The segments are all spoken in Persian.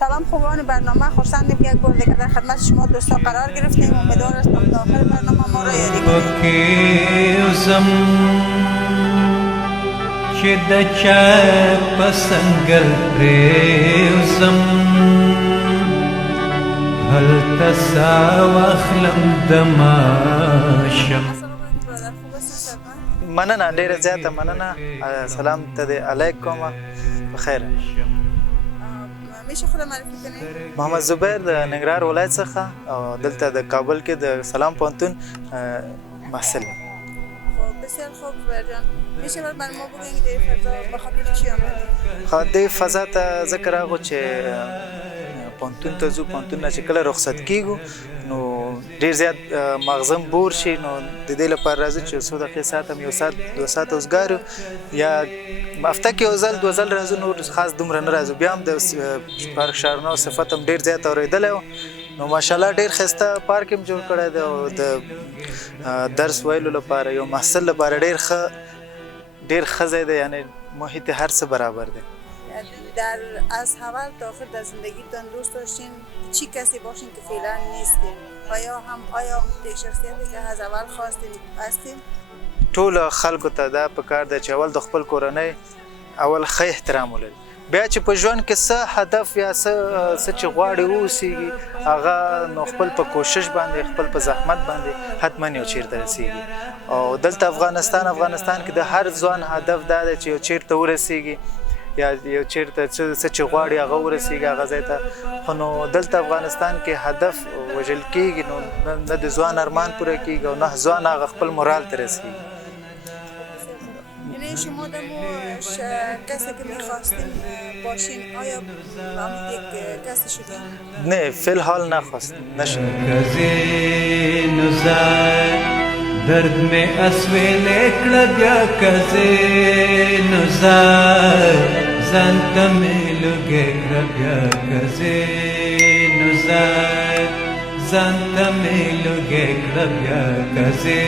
سلام خوبان برنامه، خرسندیم که یک بار دیگر در خدمت شما دوستا قرار گرفتیم. امیدوار هستم تا آخر برنامه ما را یاری کنید. چې د چا په سنګر پرېوځم هلته سا واخلم د ماشم. مننه، ډېره زیاته مننه. سلام ته دې علیکم، بخیر. میشه خود معرفی کنید؟ محمد زبیر د ننګرهار ولایت څخه او دلته د کابل کې د سلام پوهنتون محصل. بسیار خوب زبیر جان. میشه برای ما بگویید که این فضا به خاطر چی آمدید؟ دې فضا ته ځکه راغلو چې پوهنتون ته ځو، پوهنتون نه چې کله رخصت کیږو نو ډېر زیات مغزم بور شي، نو د دې لپاره راځو چې څو دقیقې ساعت هم یو ساعت 2 ساعته وزګارو، یا هفته کې یو ځل 2 ځل راځو، نور خاص دومره نه راځو. بیا هم د پارک ښاريانو صفت هم ډېر زیات اورېدلی و، نو ماشاءالله ډېر ښایسته پارک هم جوړ کړی دی او د درس ویلو لپاره یو محصل لپاره ډېر ښه ځای دی، یعنی محیط هر څه برابر دی. از اول تا آخر در زندگیتان دوست داشتین چی کسی باشین که فعلا نیستین؟ آیا یک شخصیتی که از اول خواستین هستین؟ ټول خلکو ته دا پکار دی چې اول د خپل کورنۍ اول ښه احترام ولري، بیا چې په ژوند کې څه هدف یا څه چې غواړي واوسېږي هغه نو خپل په کوشش باندې، خپل په زحمت باندې حتما یو چیرته رسېږي. او دلته افغانستان کې د هر ځوان هدف دا دی چې یو چیرته ورسېږي یا یو چیرته څه چې غواړي هغه ورسېږي هغه ځای ته. خو نو دلته افغانستان کې هدف وژل کېږي، نو نه د ځوان ارمان پوره کېږي او نه ځوان هغه خپل مورال ته رسېږي. یعنی شما کسی که میخواستین باشین آیا آمد یک کسی شدین؟ نه، فی الحال نشدیم. درد میں اسویلے کړه بیا کزې نوزار ځان ته مې لږې کړه بیا کزې نوزار ځان ته مې لږې کړه بیا کزې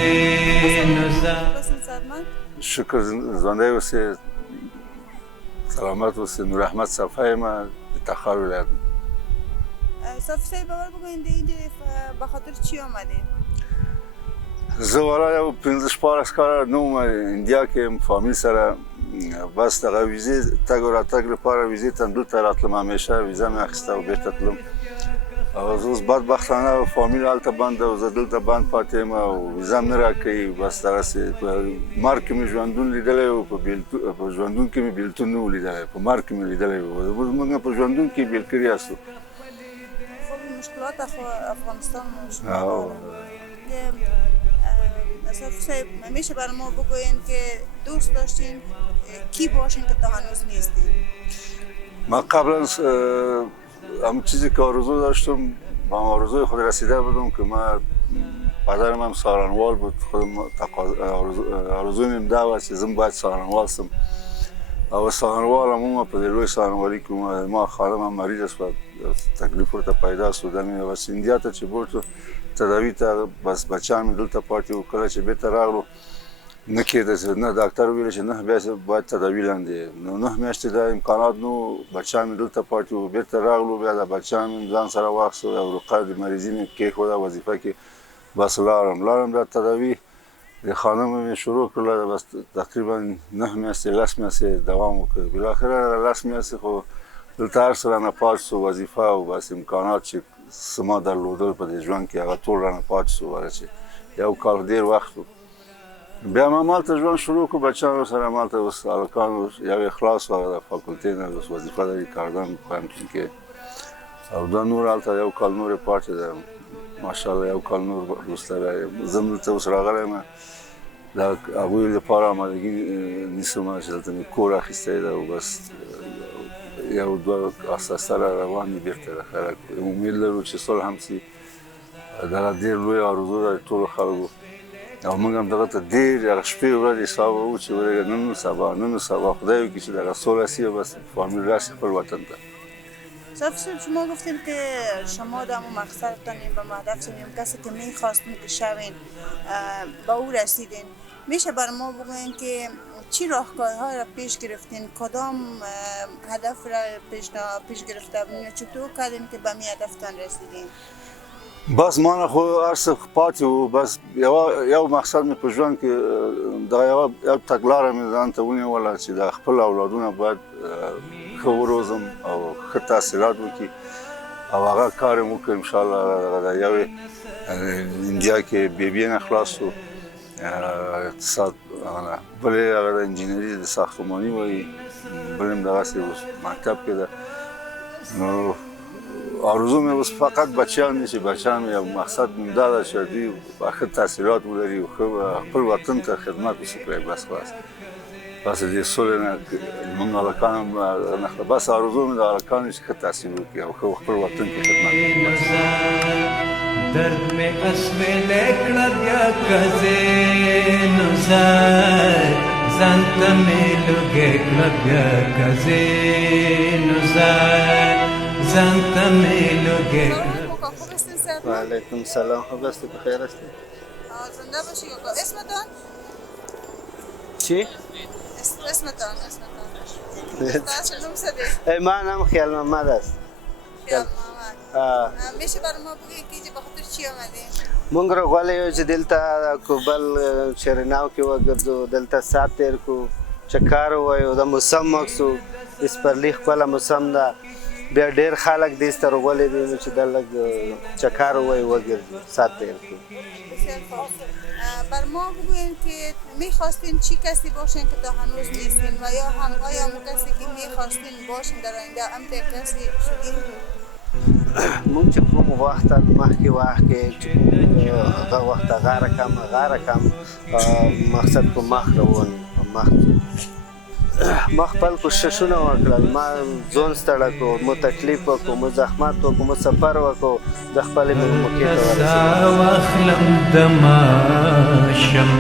نوزار. شکر، ژوندی اوسې، سلامت اوسې. نور احمد صفا یم، د تخار ولایت. صفا صاحب اول بگویید اینجا به خاطر چی آمدید؟ زه والا یو 15-14 کاله نه وم انډیا کې یم فامیل سره، بس دغه ویزې تګ او راتګ لپاره ویزې ته دلته راتلم، همیشه ویزه مې اخیسته او بېرته تلم. او زه اوس بدبختانه فامیل هلته بند او زه دلته بند پاتې یم او ویزه هم نه راکوي. بس دغسې په مرګ کې مې ژوندون لیدلی و، په ژوندون کې مې بېلتون نه و لیدلی، په مرګ کې مې لیدلی و. موږ په ژوندون کې بېل کړي یاستو. خب مشکلات افغانستان صاحب صاحب میشه برای ما بگوین که دوست داشتین کی باشین که تا هنوز نیستین؟ من قبلا همون چیزی که آرزو داشتم با آرزوی خود رسیده بودم که من پدرم هم سارنوال بود، خودم آرزوی من دا بود چې زم باید سارنوال سم او سارنوال هم په دې لوی سارنوالي کې ما خانم هم مریض شوه، تکلیف ورته پیدا شو. بس انډیا ته چې بوتلو تداوي ته، بس بچیان مې دلته پاتې وو. کله چې بېرته راغلو نه کېده، نه ډاکټر ویل چې نه بیا باید تداوي لاندې، نو 9 میاشتې دا امکانات نو، بچیان مې دلته پاتې وو. بېرته راغلو، بیا د بچیان مې ځان سره واخیستو او روقیه د مریضي مې کېښوده وظیفه کې. بس لاړم بیا تداوي د خانم مې شروع کړله. بس تقریبا 9 میاشتې 10 میاشتې دوام وکړ. بالاخره 10 میاشتې خو دلته هر څه رانه پاتې سو، وظیفه او بس امکانات چې څه ما درلودل په دې ژوند کې هغه ټول رانه پاتې سو. ورته چې یو کال ډېر وخت و. بیا ما مالته ژوند شروع کړو بچیانو سره. مالته اوس هلکان یو خلاص و د فاکولتې نه، اوس وظیفه لري کاردان پوهنتون کې، او دا نور هلته یو کال نور یې پاتې ده. ماشاءالله یو کال نور وروسته بیا زه دلته اوس راغلی یم، د هغوی لپاره آمادګي نیسم چې دلته مې کور اخیستی ده او بس یو 2 اساسه را روان دي بېرته د خیرک. امید لرو چې صلح هم سي. دغه ډېر لوی آرزو ده ټولو خلکو، او موږ هم دغه ته ډېر هغه شپې ورځې حساب وو چې ورېږه نن سبا خدای وکړي چې دغه سوله سي او بس فامیل راسي خپل وطن ته. صاحب شما گفتیم که شما در مقصدتان به هدفتون کسی که میخواستین که شوین به او رسیدین. میشه بر ما بگوین که چی راهکارها را پیش گرفتین؟ کدام هدف را پیش گرفته بودین؟ چطور کردین که به می هدفتان رسیدین؟ بس ما خو ارس پاتی و بس یو مقصد می پژوان که دا یو تګلاره می ځان ته ونیوله چې د خپل اولادونه باید ښه وروزم او ښه تحصیلات وکړي او هغه کار یې وکړو انشاءالله د یوې انډیا کې بی نه خلاص شو اقتصاد بل یې هغه د انجینري د ساختماني وایي بل هم دغسې اوس مکتب کې ده نو آرزو مې اوس فقط بچیان دي چې بچیان یو مقصد مې دا ده چې دوی ښه تحصیلات ولري او خپل وطن ته خدمت وکړي بس خلاص بس دې سولې نه موږ هلکان هم نخله بس آرزو مې د هلکانو چې ښه تحصیل وکړي او خپل وطن کې خدمت وکړي درد में اسمه लेकड़ा दिया कजे नुजार जानता में लोगे क्लबिया कजे नुजार जानता में लोगे وعلیکم سلام خوب هستی بخیر هستی زنده باشی کاکا اسمتان؟ چی؟ اسمتان چه نوم سده؟ من هم خیال محمد است خیال محمد میشه برای ما بگید که به خاطر چی آمدین؟ مونږ راغلی یو چې دلته کابل چریناو کې وګرځو دلته سات تیر کو چکار ووایو د موسم مکسو اسپرلی خپله موسم ده بیا ډېر خلک دې ته راغلي دي چې دا لږ چکار ووایو وګرځو سات تیر کو بسیار خوب بر ما بگوین که میخواستین چی کسی باشین که تا هنوز نیستین و یا هم آیا کسی که میخواستین باشین در آینده امت کسی شدین؟ مونږ چې کوم وخت مخکې وخت کې چې هغه وخت غاره کم مقصد کو مخ روان ما خپل کوششونه وکړل ما ځون ستړی کړو مو تکلیف وکړو مو زحمت وکړو مو سفر وکړو د خپلې مکې ته واخلم د ماشم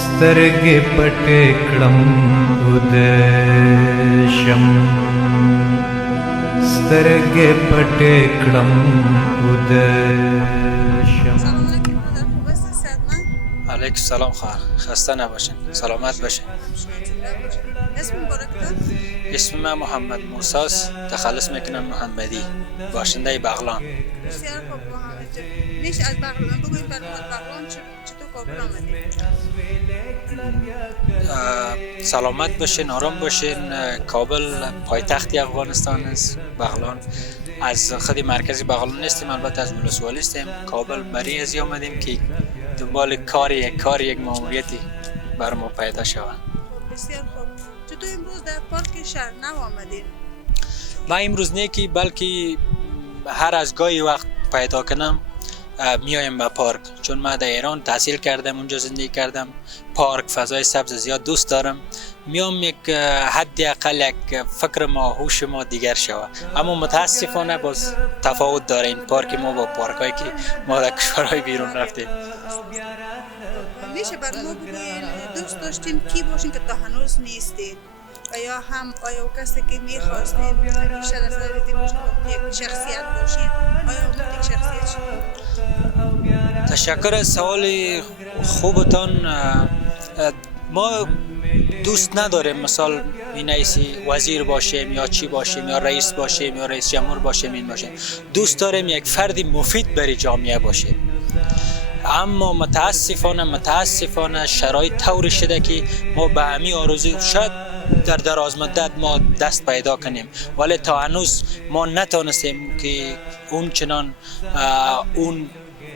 سترګې پټې کړم ودشم سترګې پټې کړم ودشم سلام علیکم مادر خوب هستی صحتمند؟ علیکم سلام خواهر خسته نباشین سلامت باشین اسم مبارکتان؟ اسم من محمد موسی است تخلص میکنم محمدی باشنده بغلان بسیار خوب محمد جان میشه از بغلان بگوید بغلان چطور کابل آمدید؟ سلامت باشین آرام باشین کابل پایتخت افغانستان است بغلان از خود مرکزی بغلان نیستیم البته از ولسوالی هستیم کابل برای ازی آمدیم که دنبال کار یک ماموریتی بر ما پیدا شود بسیار خوب چطور امروز در پارک ښاريانو آمدین؟ ما امروز نیکی بلکه هر از گاهی وقت پیدا کنم میایم به پارک چون من در ایران تحصیل کردم اونجا زندگی کردم پارک فضای سبز زیاد دوست دارم میام یک حداقل یک فکر ما هوش ما دیگر شود اما متاسفانه باز تفاوت داره این پارک ما با پارکایی که ما در کشورهای بیرون رفتیم میشه برای ما بگوین دوست داشتین کی باشین که تا هنوز نیستین آیا کسی که میخواستین همیشه در زندگی باشین یک شخصیت باشین آیا یک شخصیت شدین؟ تشکر از سوال خوبتان ما دوست نداریم مثال این ایسی وزیر باشیم یا چی باشیم یا رئیس باشیم یا رئیس جمهور باشیم این باشیم دوست داریم یک فرد مفید برای جامعه باشیم اما متاسفانه شرایط طوری شده که ما به همین آرزو شاید در دراز مدت ما دست پیدا کنیم ولی تا هنوز ما نتونستیم که اون چنان اون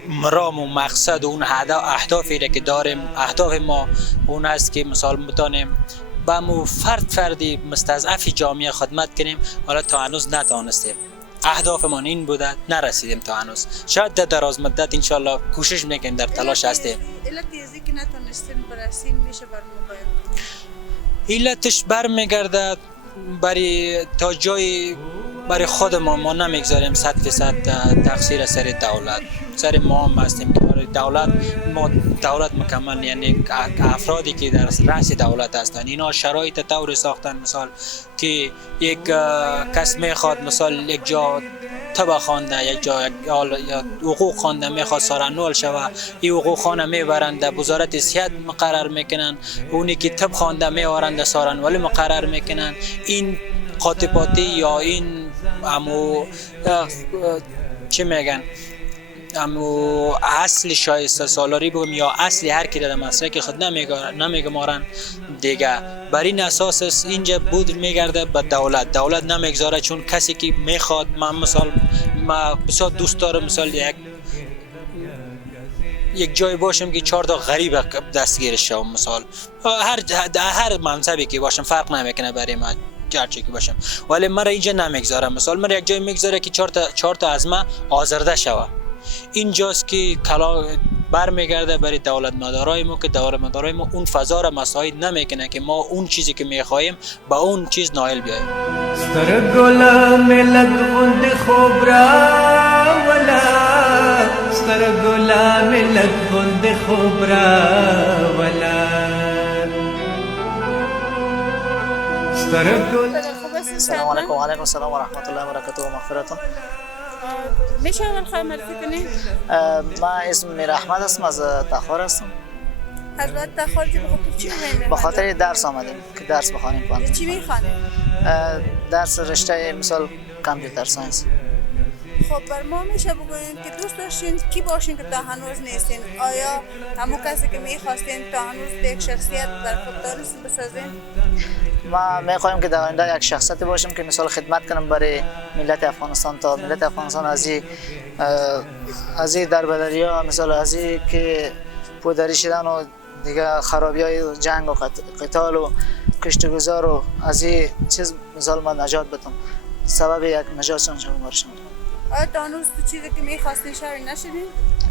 مرام و مقصد و اون اهدافی را که داریم اهداف ما اون است که مثال میتونیم با مو فردی مستضعف جامعه خدمت کنیم ولی تا هنوز نتونستیم اهدافمان این بوده نرسیدیم تا هنوز شاید در دراز مدت انشالله کوشش میکنیم در تلاش هستیم علتی ازی که نتونستیم برسیم میشه بر موبایل علتش برمیگرده برای تا جای برای خود ما نمیگذاریم 100% تقصیر سر دولت سر ما هم هستیم که برای دولت مکمل یعنی افرادی که در رأس دولت هستند اینا شرایط طور ساختن مثال که یک کس میخواد مثال یک جا تبا خوانده یک جا یا حقوق خوانده میخواد سارنوال شوه، این حقوق خانه میبرند در وزارت صحت مقرر میکنن، اونی که تب خوانده میارند سارنوالی مقرر میکنن. این قاطباتی یا این چی میگن امو اصل شایسته سالاری بگم یا اصلی هر کی در مسلک خود نمیگمارن دیگه. بر این اساس اینجا بود میگرده به دولت نمیگذاره، چون کسی که میخواد، من بسیار دوست دارم مثال یک جای باشم که 4 تا غریب دستگیرش شوم، مثال هر منصبی که باشم فرق نمیکنه برای من جرچه که باشم، ولی مرا اینجا نمیگذاره. مثال مرا یک جای میگذاره که 4 تا از ما آزرده شوه. اینجاست که کلا برمیگرده برای دولت مدارای ما که دولت مدارای ما اون فضا را مساعد نمیکنه که ما اون چیزی که میخواهیم با اون چیز نائل بیاییم. ستر گلا ملک غند خوب را ولا ستر گلا ملک غند خوب را ولا ستر گلا. السلام علیکم. و علیکم السلام و رحمت الله و برکاته و مغفرتون. میشه اول خواهی معرفی کنی؟ ما اسم میر احمد هستم، از تخار هستم. حضرت تخار که بخاطر چی می‌خوانی؟ به خاطر درس آمدیم که درس بخوانیم. چی می‌خوانی؟ درس رشته مثال کامپیوتر ساینس. خب بر ما میشه بگوییم که دوست داشتین کی باشین که تا هنوز نیستین؟ آیا همون کسی که میخواستین تا هنوز یک شخصیت بر خود دارستین بسازین؟ ما میخوایم که در آینده یک شخصیتی باشیم که مثال خدمت کنم برای ملت افغانستان، تا ملت افغانستان از این دربدری‌ها، مثال از این که پودری شدن و دیگه خرابی‌های جنگ و قتال و کشتگذار و از این چیز مثال ما نجات بدم، سبب یک نجاتشان شما باشم. آیا تا هنوز تو چیزی که میخواستین شوی نشدین؟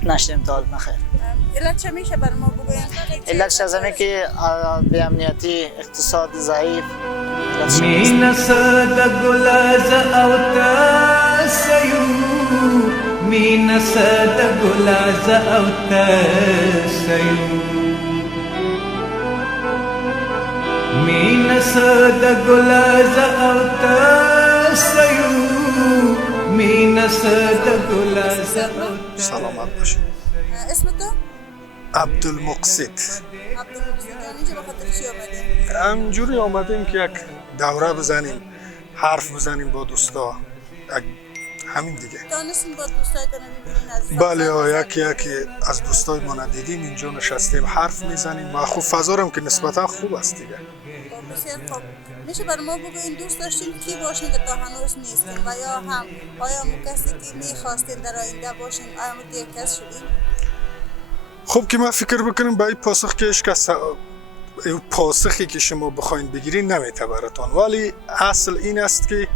نشدیم تا حال نخیر. علت چه میشه بر ما بگوین؟ علتش از اینه که به امنیتی اقتصاد ضعیف. مین صد گلاز او تسیو مین صد گلاز او تسیو مین صد گلاز او تسیو مین صد گلاز او. سلامت باشید. اسم تو؟ عبدالمقصد. عبدالمقصد. اینجا به خاطر چی آمدیم؟ همجوری آمدیم که یک دوره بزنیم، حرف بزنیم با دوستا، همین دیگه. دانستیم با دوستایتان میبینین از بله، یکی از دوستای ما ندیدیم، اینجا نشستیم حرف میزنیم و خوب فضا که نسبتا خوب است دیگه. بسیار خوب. میشه بر ما بگوین دوست داشتین کی باشین که تا هنوز نیستین و یا هم آیا کسی که میخواستین در آینده باشین آیا یک کس شدین؟ خب که ما فکر بکنیم به این پاسخ که پاسخی که شما بخواین بگیرین نمیته براتون، ولی اصل این است که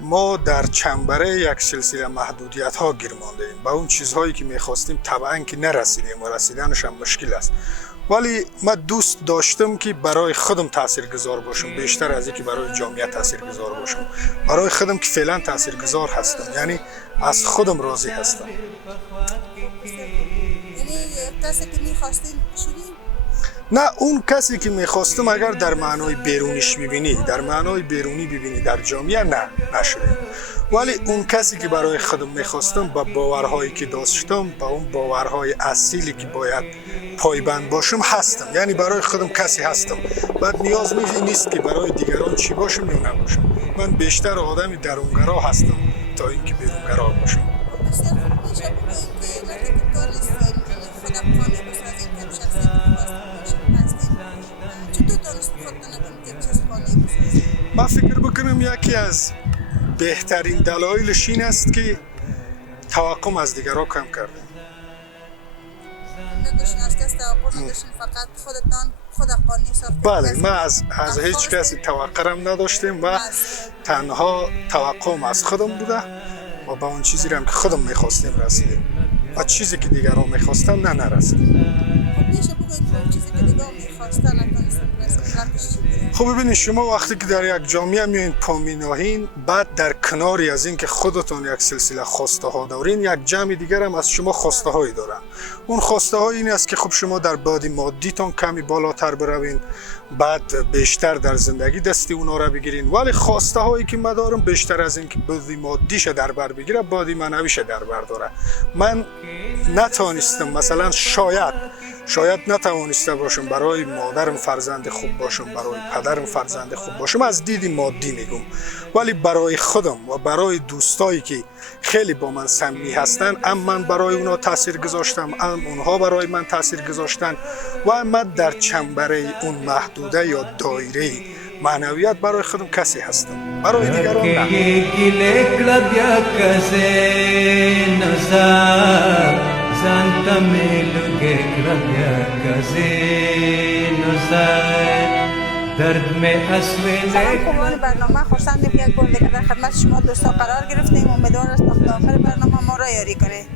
ما در چنبره یک سلسله محدودیت ها گیر مانده ایم. با اون چیزهایی که میخواستیم طبعا که نرسیدیم و رسیدنش هم مشکل است، ولی من دوست داشتم که برای خودم تاثیرگذار باشم بیشتر از اینکه برای جامعه تاثیرگذار باشم. برای خودم که فعلا تاثیرگذار هستم، یعنی از خودم راضی هستم. یعنی کسی که میخواستین شدین؟ نه، اون کسی که میخواستم اگر در معنای بیرونیش ببینی، در معنای بیرونی ببینی در جامعه، نه نشدیم. ولی اون کسی که برای خودم میخواستم با باورهایی که داشتم، با اون باورهای اصیلی که باید پایبند باشم هستم، یعنی برای خودم کسی هستم. بعد نیاز نیست که برای دیگران چی باشم یا نباشم. من بیشتر آدمی درونگرا هستم تا اینکه بیرونگرا باشم. بسیار خوب. میشه بگوییم که وقتی که دانستین خودم خانه بسازین که شخصیت خواستین هستین، چطور دانستین خودتان که چیز خانه بسازین؟ من فکر بکنم یکی از بهترین دلایلش این است که توقع از دیگران کم کردیم. نداشتین از کس توقع نداشتین، فقط خودتان خود قانونی ساختین؟ بله، من از هیچ کسی توقعم نداشتیم و تنها توقعم از خودم بوده و با اون چیزی هم که خودم میخواستیم رسیدیم و چیزی که دیگران میخواستن نرسیدیم. خب میشه بگوید چیزی که دیگه میخواستن نتونستن برسن علتش چی بوده؟ خب ببینید شما وقتی که در یک جامعه میایین پا میناهین، بعد در کناری از این که خودتون یک سلسله خواسته ها دارین، یک جمع دیگر هم از شما خواسته هایی دارن. اون خواسته های این است که خب شما در بعد مادیتون کمی بالاتر بروین، بعد بیشتر در زندگی دستی اونا را بگیرین. ولی خواسته هایی که من دارم بیشتر از این که بعد مادیش در بر بگیره، بعد معنویش در بر داره. من نتوانستم مثلا شاید نتوانسته باشم برای مادرم فرزند خوب باشم، برای پدرم فرزند خوب باشم، از دید مادی میگم، ولی برای خودم و برای دوستایی که خیلی با من صمیمی هستن، هم من برای اونا تاثیر گذاشتم، هم اونها برای من تاثیر گذاشتن و من در چنبره اون محدوده یا دایره معنویت برای خودم کسی هستم، برای دیگران نه. زانتا میلوگه کلبیا درد می اسوینه. سلام خوبان برنامه، خوشحالم یک بار دیگه در خدمت شما دوستا قرار گرفتیم. امیدوار هستم تا آخر برنامه ما را یاری کنید.